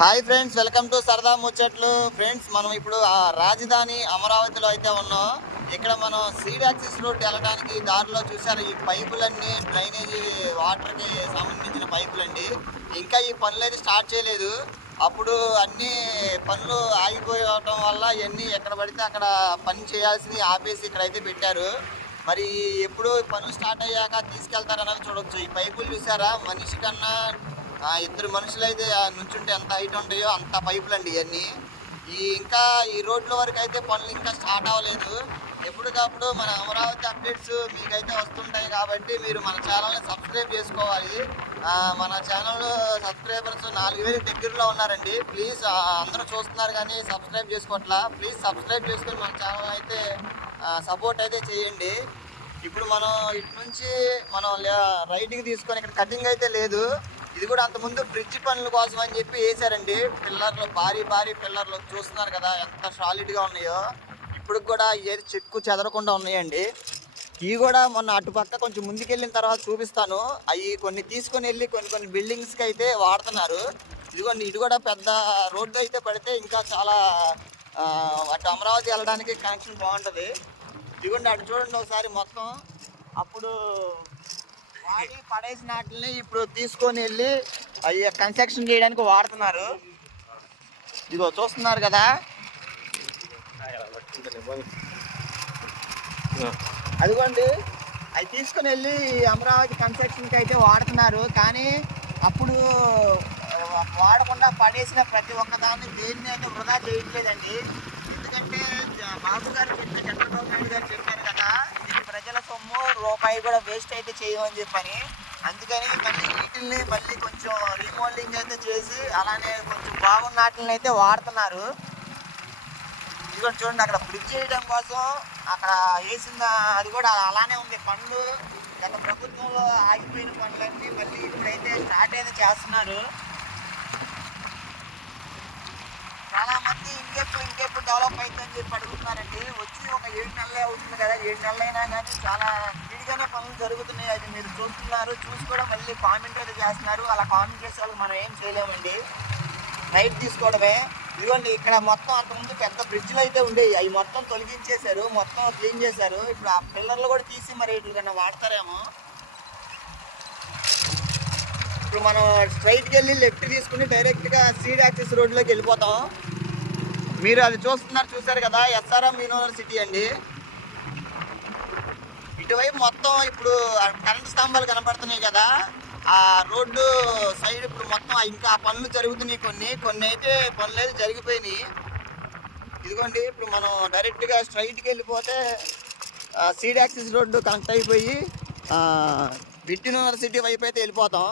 Hi friends welcome to సరదా ముచ్చట్లు. Friends మనం ఇప్పుడు ఆ రాజధాని అమరావతిలో అయితే ఉన్నాం. ఇక్కడ మనం సీడ్ యాక్సిస్ రోడ్ వెళ్ళడానికి దారిలో చూసారు ఈ పైపులన్నీ డ్రైనేజీ వాటర్కి సంబంధించిన పైపులండి. ఇంకా ఈ పనులు అయితే స్టార్ట్ చేయలేదు. అప్పుడు అన్ని పనులు ఆగిపోవటం వల్ల ఇవన్నీ ఎక్కడ పడితే అక్కడ పని చేయాల్సింది ఆపేసి ఇక్కడైతే పెట్టారు. మరి ఎప్పుడు పనులు స్టార్ట్ అయ్యాక తీసుకెళ్తారన్నది చూడొచ్చు. ఈ పైపులు చూసారా? మనిషి కన్నా ఇద్దరు మనుషులు అయితే నుంచుంటే ఎంత హైట్ ఉంటాయో అంత పైపులు అండి ఇవన్నీ ఈ ఇంకా ఈ రోడ్ల వరకు అయితే పనులు ఇంకా స్టార్ట్ అవ్వలేదు. ఎప్పటికప్పుడు మన అమరావతి అప్డేట్స్ మీకైతే వస్తుంటాయి కాబట్టి మీరు మన ఛానల్ని సబ్స్క్రైబ్ చేసుకోవాలి. మన ఛానల్ సబ్స్క్రైబర్స్ నాలుగు వేల దగ్గరలో ఉన్నారండి. ప్లీజ్ అందరూ చూస్తున్నారు కానీ సబ్స్క్రైబ్ చేసుకోవట్లా. ప్లీజ్ సబ్స్క్రైబ్ చేసుకొని మన ఛానల్ అయితే సపోర్ట్ అయితే చేయండి. ఇప్పుడు మనం ఇటు నుంచి మనం లే- రైట్కి తీసుకొని ఇక్కడ కటింగ్ అయితే లేదు. ఇది కూడా అంతకుముందు బ్రిడ్జ్ పనుల కోసం అని చెప్పి వేసారండి పిల్లర్లు భారీ భారీ పిల్లర్లు చూస్తున్నారు కదా ఎంత సాలిడ్గా ఉన్నాయో. ఇప్పుడు కూడా ఏది చెక్కు చెదరకుండా ఉన్నాయండి. ఇవి కూడా మొన్న అటుపక్క కొంచెం ముందుకెళ్ళిన తర్వాత చూపిస్తాను. అవి కొన్ని తీసుకొని వెళ్ళి కొన్ని కొన్ని బిల్డింగ్స్కి అయితే వాడుతున్నారు. ఇదిగోండి ఇది కూడా పెద్ద రోడ్డు అయితే పడితే ఇంకా చాలా అటు అమరావతి వెళ్ళడానికి కనెక్షన్ బాగుంటుంది. ఇదిగోండి అటు చూడండి ఒకసారి మొత్తం. అప్పుడు పడేసిన వాటిని ఇప్పుడు తీసుకొని వెళ్ళి అవి కన్స్ట్రక్షన్ చేయడానికి వాడుతున్నారు. ఇదిగో చూస్తున్నారు కదా? అదిగోండి అవి తీసుకొని వెళ్ళి అమరావతి కన్స్ట్రక్షన్కి అయితే వాడుతున్నారు. కానీ అప్పుడు వాడకుండా పడేసిన ప్రతి ఒక్క దాన్ని దేన్ని అయితే వృధా చేయట్లేదండి. ఎందుకంటే బాబు గారు చెప్పిన చంద్రబాబు నాయుడు గారు చెప్పారు కదా ఇది ప్రజల సొమ్ము రూపాయి కూడా వేస్ట్ అయితే చేయమని చెప్పని. అందుకని మళ్ళీ వీటిల్ని మళ్ళీ కొంచెం రీమోల్డింగ్ అయితే చేసి అలానే కొంచెం బాగున్న వాటిని అయితే వాడుతున్నారు. ఇదిగో చూడండి అక్కడ బ్రిడ్జ్ చేయడం కోసం అక్కడ వేసిన అది కూడా అలానే ఉంది పనులు గత ప్రభుత్వంలో ఆగిపోయిన పనులన్నీ మళ్ళీ ఇప్పుడైతే స్టార్ట్ అయితే చేస్తున్నారు. చాలా మంది ఇంకెప్పుడు డెవలప్ అయిందని చెప్పి అడుగుతున్నారండి. వచ్చి ఒక ఏడు నెలలే అవుతుంది కదా. ఏడు నెలలైనా కానీ చాలా స్పీడ్గానే పనులు జరుగుతున్నాయి. అది మీరు చూస్తున్నారు. చూసి కూడా మళ్ళీ కామెంట్ అది చేస్తున్నారు. అలా కామెంట్ చేసే వాళ్ళు మనం ఏం చేయలేమండి. నైట్ తీసుకోవడమే. ఇదిగోండి ఇక్కడ మొత్తం అంతకుముందు పెద్ద బ్రిడ్జ్లు అయితే ఉండేవి. అవి మొత్తం తొలగించేశారు. మొత్తం క్లీన్ చేశారు. ఇప్పుడు ఆ పిల్లర్లు కూడా తీసి మరి ఇట్లకన్నా వాడతారేమో. ఇప్పుడు మనం స్ట్రైట్కి వెళ్ళి లెఫ్ట్ తీసుకుని డైరెక్ట్గా సీడ్ యాక్సెస్ రోడ్లోకి వెళ్ళిపోతాం. మీరు అది చూస్తున్నారు చూసారు కదా ఎస్ఆర్ఎం యూనివర్సిటీ అండి. ఇటువైపు మొత్తం ఇప్పుడు కరెంట్ స్తంభాలు కనపడుతున్నాయి కదా ఆ రోడ్డు సైడ్ ఇప్పుడు మొత్తం ఇంకా ఆ పనులు జరుగుతున్నాయి కొన్ని కొన్ని అయితే పనులు అయితే జరిగిపోయినాయి. ఇదిగోండి ఇప్పుడు మనం డైరెక్ట్గా స్ట్రైట్కి వెళ్ళిపోతే సీడ్ యాక్సిస్ రోడ్డు కనెక్ట్ అయిపోయి బిట్ యూనివర్సిటీ వైపు అయితే వెళ్ళిపోతాం.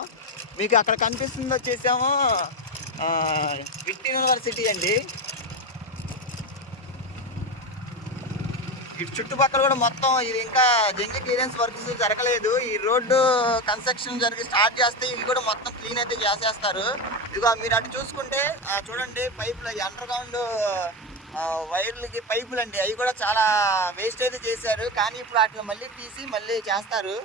మీకు అక్కడ కనిపిస్తుంది వచ్చేసాము బిట్ యూనివర్సిటీ అండి. ఇటు చుట్టుపక్కల కూడా మొత్తం ఇది ఇంకా జంగి క్లియరెన్స్ వర్క్స్ జరగలేదు. ఈ రోడ్డు కన్స్ట్రక్షన్ జరిగి స్టార్ట్ చేస్తే ఇవి కూడా మొత్తం క్లీన్ అయితే చేసేస్తారు. ఇదిగో మీరు అటు చూసుకుంటే చూడండి పైపులు అండర్ గ్రౌండ్ వైర్లకి పైపులు అండి అవి కూడా చాలా వేస్ట్ అయితే చేశారు. కానీ ఇప్పుడు వాటిని మళ్ళీ తీసి మళ్ళీ చేస్తారు.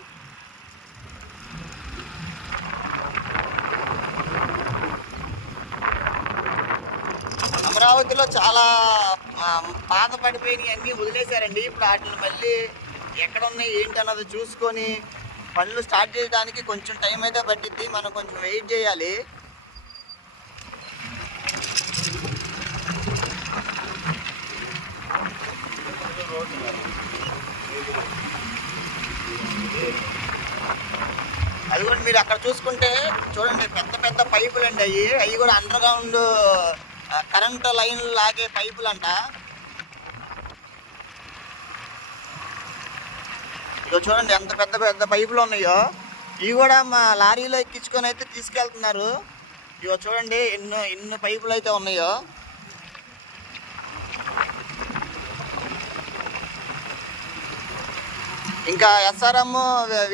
అమరావతిలో చాలా పాత పడిపోయినవి అన్నీ వదిలేశారండి. ఇప్పుడు వాటిని మళ్ళీ ఎక్కడ ఉన్నాయి ఏంటి అన్నది చూసుకొని పనులు స్టార్ట్ చేయడానికి కొంచెం టైం అయితే పట్టిద్ది. మనం కొంచెం వెయిట్ చేయాలి. అది కూడా మీరు అక్కడ చూసుకుంటే చూడండి పెద్ద పెద్ద పైపులు అండి అవి అవి కూడా అండర్ గ్రౌండ్ కరెంట్ లైన్ లాగే పైపులు అంట ఇగో చూడండి ఎంత పెద్ద పెద్ద పైపులు ఉన్నాయో. ఇవి కూడా మా లారీలో ఎక్కించుకొని అయితే తీసుకెళ్తున్నారు. ఇగో చూడండి ఎన్నో ఎన్ని పైపులు అయితే ఉన్నాయో. ఇంకా ఎస్ఆర్ఎం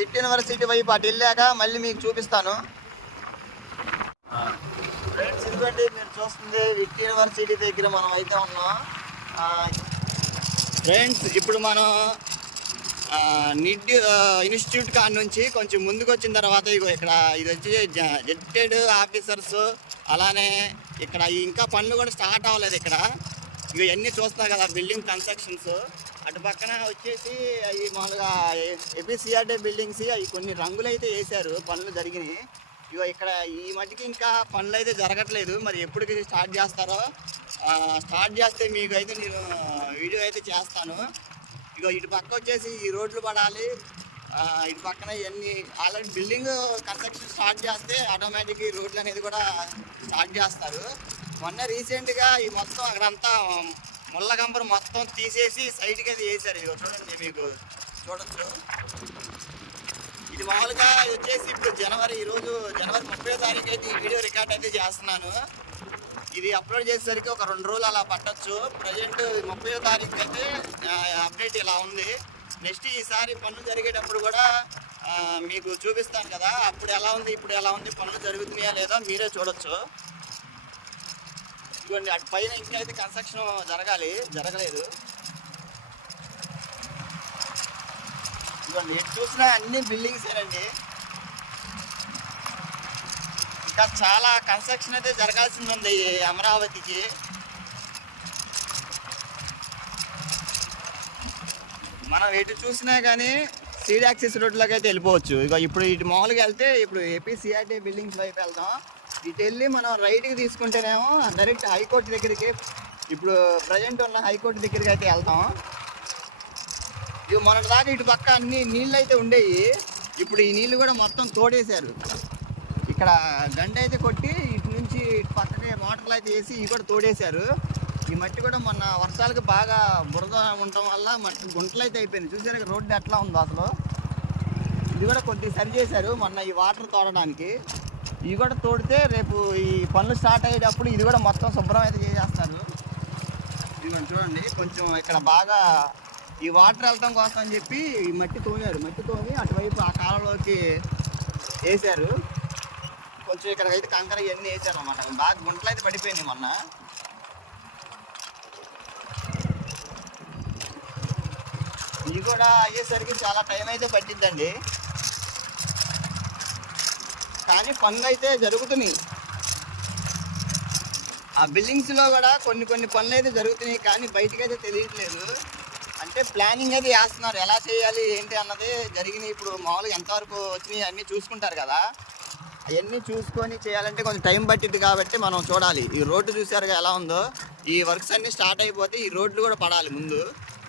విట్ యూనివర్సిటీ వైపు అటు వెళ్ళాక మళ్ళీ మీకు చూపిస్తాను. ఫ్రెండ్స్ ఇదిగోండి చూస్తుంది. విట్ యూనివర్సిటీ దగ్గర మనం అయితే ఉన్నాం. ఫ్రెండ్స్ ఇప్పుడు మనం నిడ్ ఇన్స్టిట్యూట్ కాడ నుంచి కొంచెం ముందుకు వచ్చిన తర్వాత ఇగో ఇక్కడ ఇది వచ్చి జ- జెట్టెడ్ ఆఫీసర్స్ అలానే ఇక్కడ ఇంకా పనులు కూడా స్టార్ట్ అవ్వలేదు ఇక్కడ. ఇవన్నీ చూస్తున్నారు కదా బిల్డింగ్ కన్స్ట్రక్షన్స్. అటు పక్కన వచ్చేసి అవి మామూలుగా ఎపిసిఆర్డే బిల్డింగ్స్ అవి కొన్ని రంగులు అయితే వేశారు పనులు జరిగినాయి. ఇగో ఇక్కడ ఈ మధ్యకి ఇంకా పనులు అయితే జరగట్లేదు. మరి ఎప్పటికి స్టార్ట్ చేస్తారో స్టార్ట్ చేస్తే మీకు అయితే నేను వీడియో అయితే చేస్తాను. ఇగో ఇటు పక్క వచ్చేసి ఈ రోడ్లు పడాలి. ఇటు పక్కన ఇవన్నీ ఆల్రెడీ బిల్డింగ్ కన్స్ట్రక్షన్ స్టార్ట్ చేస్తే ఆటోమేటిక్ ఈ రోడ్లు అనేది కూడా స్టార్ట్ చేస్తారు. మొన్న రీసెంట్గా ఈ మొత్తం అక్కడంతా ముళ్ళగంపర మొత్తం తీసేసి సైడ్కి అయితే వేసారు ఇదిగో చూడండి మీకు చూడచ్చు. ఇది మామూలుగా వచ్చేసి ఇప్పుడు జనవరి ఈరోజు జనవరి ముప్పై తారీఖు అయితే ఈ వీడియో రికార్డ్ అయితే చేస్తున్నాను. ఇది అప్లోడ్ చేసేసరికి ఒక రెండు రోజులు అలా పట్టొచ్చు. ప్రజెంట్ ముప్పై తారీఖు అయితే అప్డేట్ ఇలా ఉంది. నెక్స్ట్ ఈసారి పనులు జరిగేటప్పుడు కూడా మీకు చూపిస్తాను కదా. అప్పుడు ఎలా ఉంది ఇప్పుడు ఎలా ఉంది పనులు జరుగుతున్నాయా లేదా మీరే చూడొచ్చు. ఇదిగోండి అటు పైన ఇంకా అయితే కన్స్ట్రక్షన్ జరగాలి. జరగలేదు. ఇదిగోండి. ఎటు చూసినా అన్ని బిల్డింగ్స్ ఏనండి. ఇంకా చాలా కన్స్ట్రక్షన్ అయితే జరగాల్సింది ఉంది ఈ అమరావతికి. మనం ఎటు చూసినా కానీ సీడ్ యాక్సిస్ రోడ్లోకి అయితే వెళ్ళిపోవచ్చు. ఇక ఇప్పుడు ఇటు మామూలుగా వెళ్తే ఇప్పుడు ఏపీ సిఆర్టీ బిల్డింగ్స్ వైపు వెళ్దాం. ఇటు వెళ్ళి మనం రైట్కి తీసుకుంటేనేమో డైరెక్ట్ హైకోర్టు దగ్గరికి ఇప్పుడు ప్రజెంట్ ఉన్న హైకోర్టు దగ్గరికి అయితే వెళ్తాం ఇవి మొన్నటి దాకా ఇటు పక్క అన్ని నీళ్ళు అయితే ఉండేవి ఇప్పుడు ఈ నీళ్ళు కూడా మొత్తం తోడేశారు. ఇక్కడ గండ అయితే కొట్టి ఇటు నుంచి ఇటు పక్కనే మోటార్లు అయితే వేసి ఇవి కూడా తోడేశారు. ఈ మట్టి కూడా మొన్న వర్షాలకు బాగా బురద ఉండటం వల్ల మట్టి గుంటలు అయితే అయిపోయింది. చూసారు రోడ్డు ఎట్లా ఉందో అసలు? ఇది కూడా కొద్దిగా సరి చేశారు మొన్న ఈ వాటర్ తోడడానికి. ఇవి కూడా తోడితే రేపు ఈ పనులు స్టార్ట్ అయ్యేటప్పుడు ఇది కూడా మొత్తం శుభ్రం అయితే చేసేస్తారు. ఇదిగోండి చూడండి కొంచెం ఇక్కడ బాగా ఈ వాటర్ వెళ్ళటం కోసం అని చెప్పి ఈ మట్టి తోమారు. మట్టి తోమి అటువైపు ఆ కాలంలోకి వేశారు. కొంచెం ఇక్కడికైతే అయితే కంకర ఇవన్నీ వేసారు అనమాట బాగా గుంటలు అయితే పడిపోయింది మొన్న. ఇది కూడా అయ్యేసరికి చాలా టైం అయితే పట్టిద్దండి. కానీ పనులు అయితే జరుగుతున్నాయి. ఆ బిల్డింగ్స్లో కూడా కొన్ని కొన్ని పనులు అయితే జరుగుతున్నాయి కానీ బయటకైతే అయితే తెలియట్లేదు. అంటే ప్లానింగ్ అది చేస్తున్నారు ఎలా చేయాలి ఏంటి అన్నది జరిగినాయి. ఇప్పుడు మామూలుగా ఎంతవరకు వచ్చినాయి అన్నీ చూసుకుంటారు కదా. అవన్నీ చూసుకొని చేయాలంటే కొంచెం టైం పట్టింది కాబట్టి మనం చూడాలి. ఈ రోడ్డు చూసారుగా ఎలా ఉందో. ఈ వర్క్స్ అన్నీ స్టార్ట్ అయిపోతే ఈ రోడ్లు కూడా పడాలి ముందు.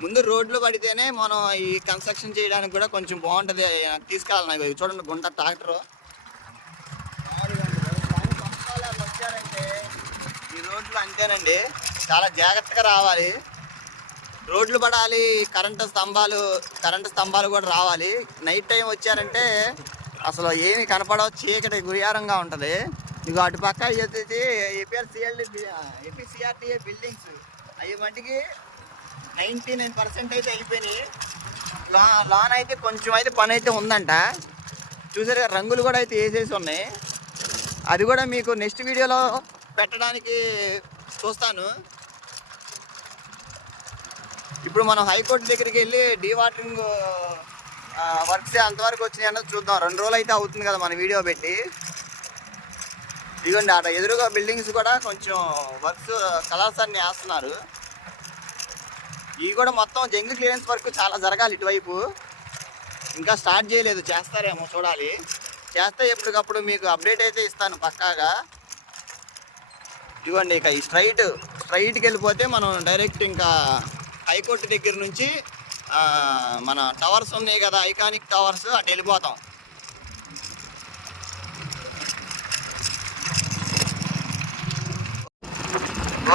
ముందు రోడ్లు పడితేనే మనం ఈ కన్స్ట్రక్షన్ చేయడానికి కూడా కొంచెం బాగుంటుంది. తీసుకెళ్ళాలి నాకు. చూడండి గుంట ట్రాక్టర్. వచ్చారంటే ఈ రోడ్లు అంతేనండి చాలా జాగ్రత్తగా రావాలి. రోడ్లు పడాలి కరెంటు స్తంభాలు కరెంటు స్తంభాలు కూడా రావాలి. నైట్ టైం వచ్చారంటే అసలు ఏమి కనపడవు చీకటి గురియారంగా ఉంటుంది. ఇక అటు పక్క వచ్చేసి ఏపీఆర్ సిఎల్డి ఏపీసీఆర్టీఏ బిల్డింగ్స్ అవి మట్టికి నైంటీ నైన్ పర్సెంట్ అయితే అయిపోయినాయి. లా లాన్ అయితే కొంచెం అయితే పని అయితే ఉందంట. చూసారు రంగులు కూడా అయితే వేసేసి ఉన్నాయి. అది కూడా మీకు నెక్స్ట్ వీడియోలో పెట్టడానికి చూస్తాను. ఇప్పుడు మనం హైకోర్టు దగ్గరికి వెళ్ళి డీవాటరింగ్ వర్క్స్ అంతవరకు వచ్చినాయి అన్నది చూద్దాం. రెండు రోజులు అయితే అవుతుంది కదా మన వీడియో పెట్టి. ఇదిగోండి అక్కడ ఎదురుగా బిల్డింగ్స్ కూడా కొంచెం వర్క్స్ కలర్స్ అన్ని వేస్తున్నారు. ఇవి కూడా మొత్తం జంగిల్ క్లియరెన్స్ వర్క్ చాలా జరగాలి ఇటువైపు. ఇంకా స్టార్ట్ చేయలేదు చేస్తారేమో చూడాలి. చేస్తే ఎప్పటికప్పుడు మీకు అప్డేట్ అయితే ఇస్తాను పక్కాగా. ఇదిగోండి ఇక ఈ స్ట్రైట్ స్ట్రైట్కి వెళ్ళిపోతే మనం డైరెక్ట్ ఇంకా హైకోర్టు దగ్గర నుంచి మన టవర్స్ ఉన్నాయి కదా ఐకానిక్ టవర్స్ అటు వెళ్ళిపోతాం.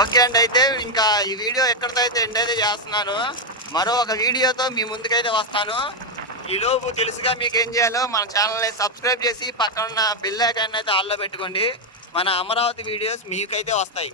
ఓకే అండి అయితే ఇంకా ఈ వీడియో ఎక్కడితో అయితే ఎండ్ అయితే చేస్తున్నాను మరో ఒక వీడియోతో మీ ముందుకైతే వస్తాను. ఈలోపు తెలుసుగా మీకు ఏం చేయాలో మన ఛానల్ని సబ్స్క్రైబ్ చేసి పక్కన ఉన్న బిల్ ఐకాన్ అయితే ఆల్లో పెట్టుకోండి. మన అమరావతి వీడియోస్ మీకైతే వస్తాయి.